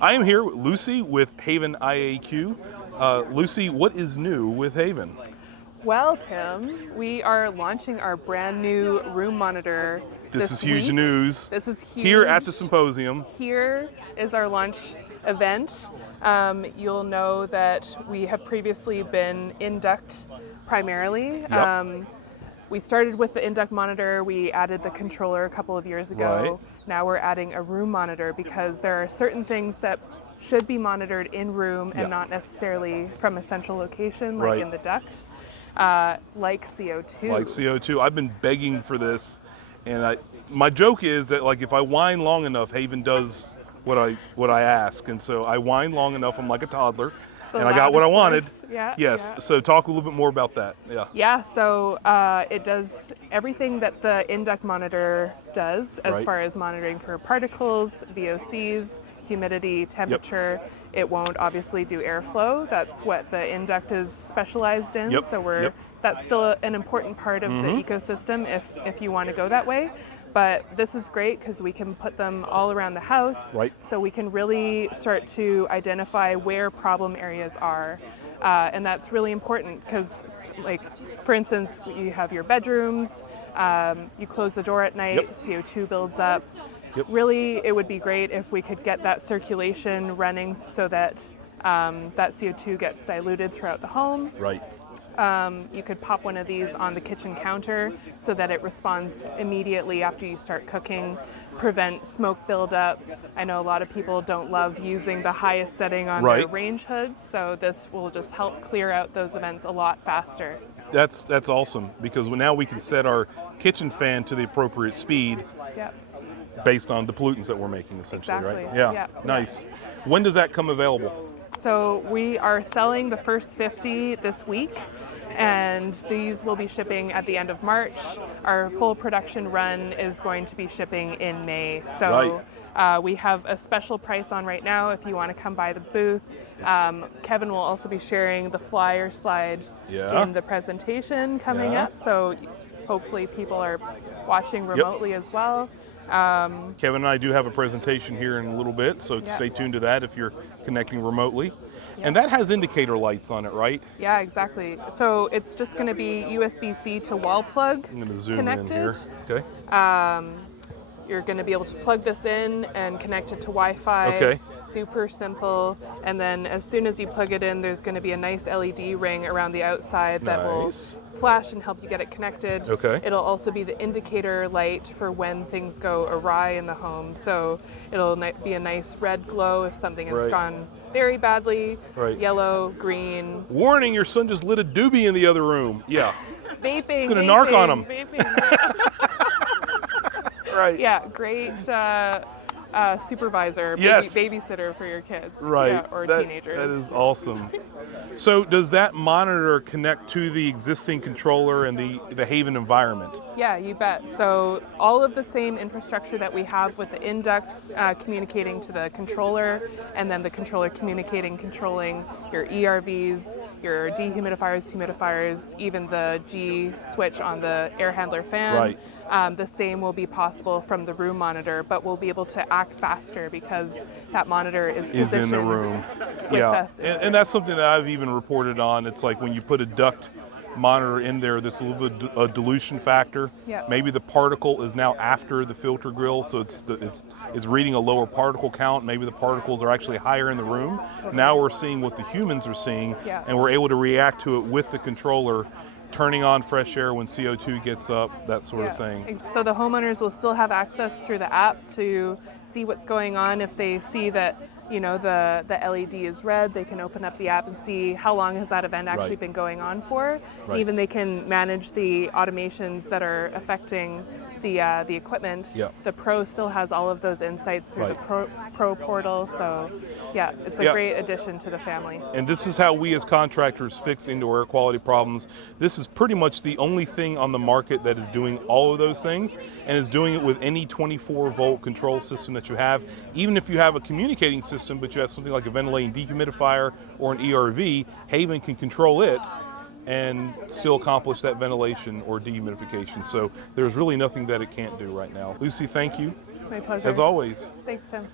I am here with Lucy with Haven IAQ. Lucy, what is new with Haven? Well, Tim, we are launching our brand new room monitor This is huge week. news. This is huge. Here at the symposium. Here is our launch event. You'll know that we have previously been induct primarily. Yep. We started with the induct monitor. We added the controller a couple of years ago. Right. Now we're adding a room monitor because there are certain things that should be monitored in room and not necessarily from a central location like in the duct. Like CO2. Like CO2. I've been begging for this, and my joke is that like if I whine long enough, Haven does what I ask, and so I whined long enough. I'm like a toddler, and I got what I wanted. Yeah. Yes. Yeah. So talk a little bit more about that. Yeah. Yeah. So it does everything that the induct monitor does as far as monitoring for particles, VOCs, humidity, temperature. Yep. It won't obviously do airflow. That's what the induct is specialized in. Yep. So that's still an important part of the ecosystem if you want to go that way. But this is great because we can put them all around the house. Right. So we can really start to identify where problem areas are. And that's really important because, like, for instance, you have your bedrooms, you close the door at night, CO2 builds up. Really, it would be great if we could get that circulation running so that that CO2 gets diluted throughout the home. Right. You could pop one of these on the kitchen counter so that it responds immediately after you start cooking, prevent smoke buildup. I know a lot of people don't love using the highest setting on their range hoods, so this will just help clear out those events a lot faster. That's awesome because now we can set our kitchen fan to the appropriate speed. Yep. Based on the pollutants that we're making, essentially, Exactly. right? Yeah. Nice. When does that come available? So we are selling the first 50 this week, and these will be shipping at the end of March. Our full production run is going to be shipping in May. So we have a special price on right now if you want to come by the booth. Kevin will also be sharing the flyer slide in the presentation coming up. So hopefully people are watching remotely as well. Kevin and I do have a presentation here in a little bit, so stay tuned to that if you're connecting remotely. And that has indicator lights on it, right? Yeah, exactly. So it's just going to be USB-C to wall plug I'm going to zoom connected. in here. Okay. You're going to be able to plug this in and connect it to Wi-Fi. Okay. Super simple. And then as soon as you plug it in, there's going to be a nice LED ring around the outside that will flash and help you get it connected. Okay. It'll also be the indicator light for when things go awry in the home. So it'll be a nice red glow if something has gone very badly. Yellow, green. Warning, your son just lit a doobie in the other room. Yeah. Vaping. It's going to narc on him. Vaping. Right. Yeah, great supervisor, babysitter for your kids, or teenagers. That is awesome. So does that monitor connect to the existing controller and the Haven environment? Yeah, you bet. So all of the same infrastructure that we have with the induct communicating to the controller, and then the controller controlling your ERVs, your dehumidifiers, humidifiers, even the G switch on the air handler fan. The same will be possible from the room monitor, but we'll be able to act faster because that monitor is positioned in the room. With us. And that's something that I've even reported on. It's like when you put a duct monitor in there, there's a little bit of dilution factor. Maybe the particle is now after the filter grill, so it's reading a lower particle count. Maybe the particles are actually higher in the room. Now we're seeing what the humans are seeing, and we're able to react to it with the controller, turning on fresh air when CO2 gets up, that sort of thing. So the homeowners will still have access through the app to see what's going on. If they see that, you know, the LED is red, they can open up the app and see how long has that event actually been going on for. Even they can manage the automations that are affecting the equipment. The Pro still has all of those insights through the Pro portal. So yeah, it's a great addition to the family. And this is how we as contractors fix indoor air quality problems. This is pretty much the only thing on the market that is doing all of those things, and is doing it with any 24-volt control system that you have. Even if you have a communicating system, but you have something like a ventilating dehumidifier or an ERV, Haven can control it and still accomplish that ventilation or dehumidification. So there's really nothing that it can't do right now. Lucy, thank you. My pleasure. As always. Thanks, Tim.